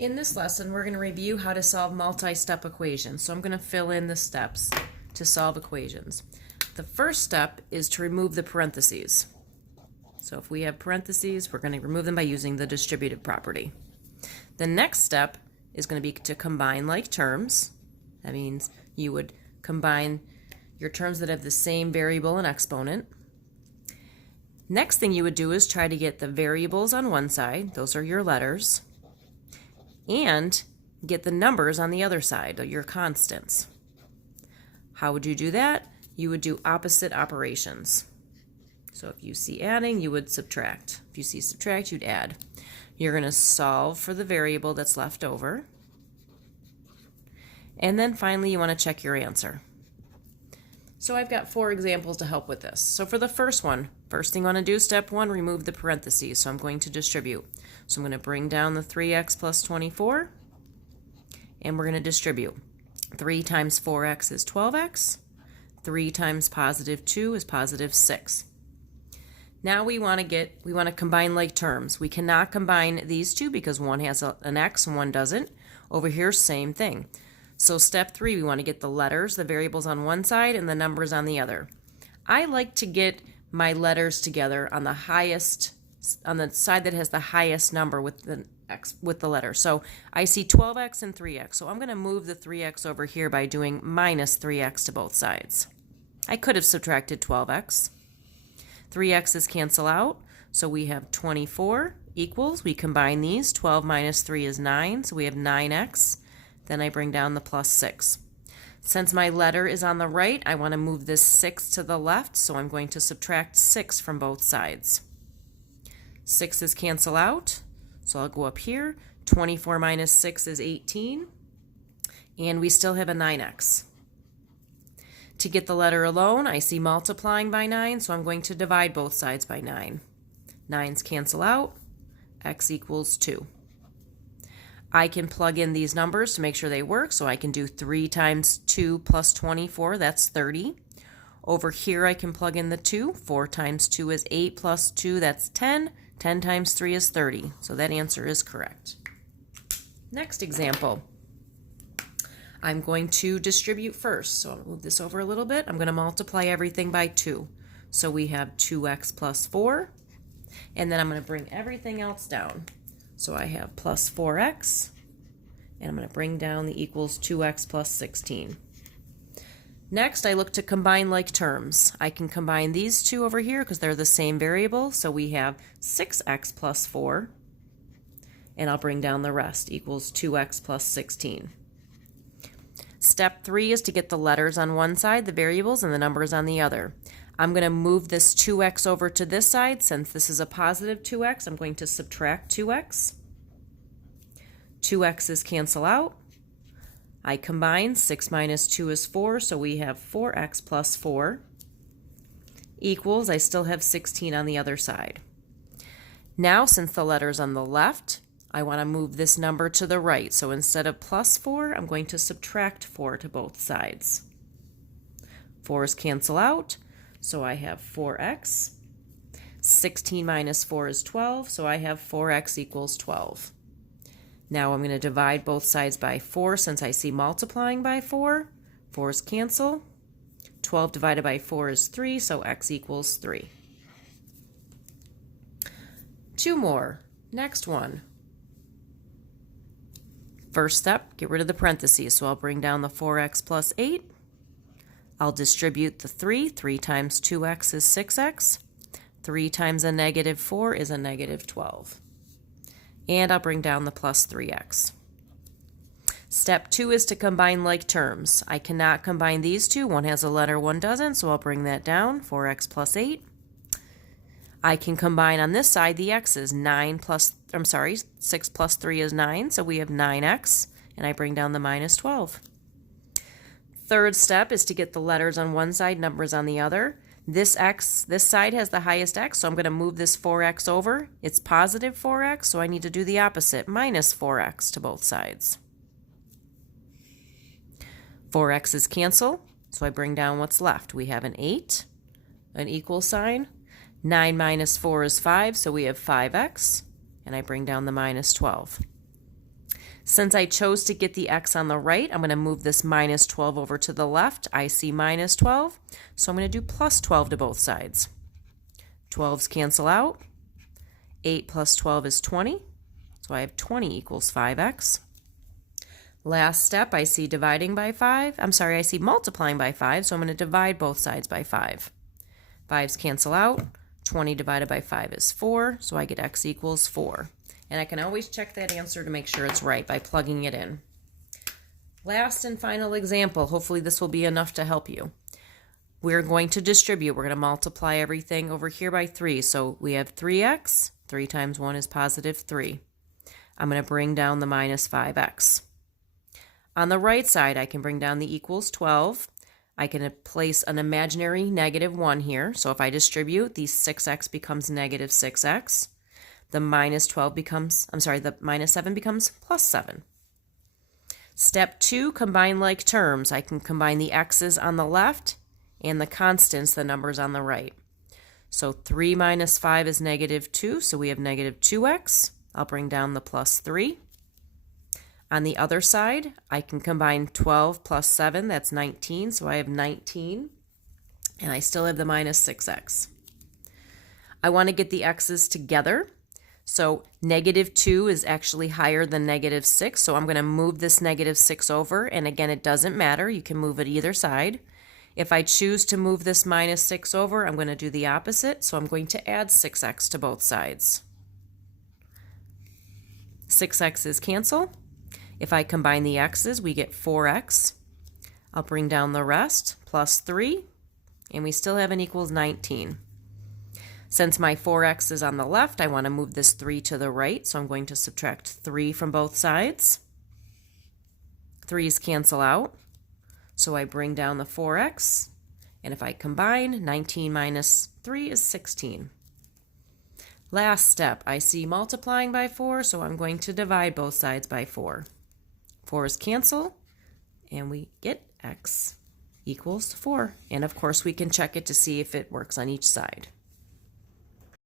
In this lesson, we're going to review how to solve multi-step equations. So I'm going to fill in the steps to solve equations. The first step is to remove the parentheses. So if we have parentheses, we're going to remove them by using the distributive property. The next step is going to be to combine like terms. That means you would combine your terms that have the same variable and exponent. Next thing you would do is try to get the variables on one side, those are your letters, and get the numbers on the other side, your constants. How would you do that? You would do opposite operations. So if you see adding, you would subtract. If you see subtract, you'd add. You're going to solve for the variable that's left over. And then finally, you want to check your answer. So I've got 4 examples to help with this. So for the first one, first thing I want to do, step 1, remove the parentheses. So I'm going to distribute. So I'm going to bring down the 3x plus 24, and we're going to distribute. 3 times 4x is 12x. 3 times positive 2 is positive 6. Now we want to combine like terms. We cannot combine these two because one has an x and one doesn't. Over here, same thing. So step 3, we want to get the letters, the variables on one side and the numbers on the other. I like to get my letters together on the highest, on the side that has the highest number with the x, with the letter. So I see 12x and 3x. So I'm going to move the 3x over here by doing minus 3x to both sides. I could have subtracted 12x. 3x's cancel out. So we have 24 equals, we combine these, 12 minus 3 is 9, so we have 9x. Then I bring down the plus 6. Since my letter is on the right, I want to move this 6 to the left, so I'm going to subtract 6 from both sides. 6's cancel out, so I'll go up here. 24 minus 6 is 18, and we still have a 9x. To get the letter alone, I see multiplying by 9, so I'm going to divide both sides by 9. 9's cancel out, x equals 2. I can plug in these numbers to make sure they work, so I can do 3 times 2 plus 24, that's 30. Over here I can plug in the 2. 4 times 2 is 8 plus 2, that's 10. 10 times 3 is 30, so that answer is correct. Next example. I'm going to distribute first, so I'll move this over a little bit. I'm going to multiply everything by 2. So we have 2x plus 4, and then I'm going to bring everything else down. So I have plus 4x, and I'm going to bring down the equals 2x plus 16. Next, I look to combine like terms. I can combine these two over here because they're the same variable. So we have 6x plus 4, and I'll bring down the rest, equals 2x plus 16. Step 3 is to get the letters on one side, the variables, and the numbers on the other. I'm going to move this 2x over to this side. Since this is a positive 2x, I'm going to subtract 2x. 2x's cancel out. I combine. 6 minus 2 is 4, so we have 4x plus 4 equals, I still have 16 on the other side. Now, since the letter's on the left, I want to move this number to the right. So instead of plus 4, I'm going to subtract 4 to both sides. 4's cancel out. So I have 4x. 16 minus 4 is 12, so I have 4x equals 12. Now I'm going to divide both sides by 4 since I see multiplying by 4. 4's cancel. 12 divided by 4 is 3, so x equals 3. 2 more. Next one. First step, get rid of the parentheses, so I'll bring down the 4x plus 8. I'll distribute the 3. 3 times 2x is 6x. 3 times a negative 4 is a negative 12. And I'll bring down the plus 3x. Step 2 is to combine like terms. I cannot combine these two. One has a letter, one doesn't, so I'll bring that down. 4x plus 8. I can combine on this side the x's. 6 plus 3 is 9, so we have 9x, and I bring down the minus 12. Third step is to get the letters on one side, numbers on the other. This side has the highest x, so I'm going to move this 4x over. It's positive 4x, so I need to do the opposite, minus 4x to both sides. 4x's cancel, so I bring down what's left. We have an 8, an equal sign. 9 minus 4 is 5, so we have 5x, and I bring down the minus 12. Since I chose to get the x on the right, I'm going to move this minus 12 over to the left. I see minus 12, so I'm going to do plus 12 to both sides. 12s cancel out. 8 plus 12 is 20, so I have 20 equals 5x. Last step, I see dividing by 5. I see multiplying by 5, so I'm going to divide both sides by 5. 5s cancel out. 20 divided by 5 is 4, so I get x equals 4. And I can always check that answer to make sure it's right by plugging it in. Last and final example, hopefully this will be enough to help you. We're going to distribute. We're going to multiply everything over here by 3. So we have 3x. 3 times 1 is positive 3. I'm going to bring down the minus 5x. On the right side, I can bring down the equals 12. I can place an imaginary negative 1 here. So if I distribute, the 6x becomes negative 6x. The minus 12 becomes, the minus 7 becomes plus 7. Step 2, combine like terms. I can combine the x's on the left and the constants, the numbers on the right. So 3 minus 5 is negative 2, so we have negative 2x. I'll bring down the plus 3. On the other side, I can combine 12 plus 7, that's 19, so I have 19, and I still have the minus 6x. I want to get the x's together. So negative 2 is actually higher than negative 6, so I'm going to move this negative 6 over, and again, it doesn't matter. You can move it either side. If I choose to move this minus 6 over, I'm going to do the opposite, so I'm going to add 6x to both sides. 6x's cancel. If I combine the x's, we get 4x. I'll bring down the rest, plus 3, and we still have an equals 19. Since my 4x is on the left, I want to move this 3 to the right, so I'm going to subtract 3 from both sides. 3's cancel out, so I bring down the 4x, and if I combine, 19 minus 3 is 16. Last step, I see multiplying by 4, so I'm going to divide both sides by 4. 4's cancel, and we get x equals 4. And of course, we can check it to see if it works on each side.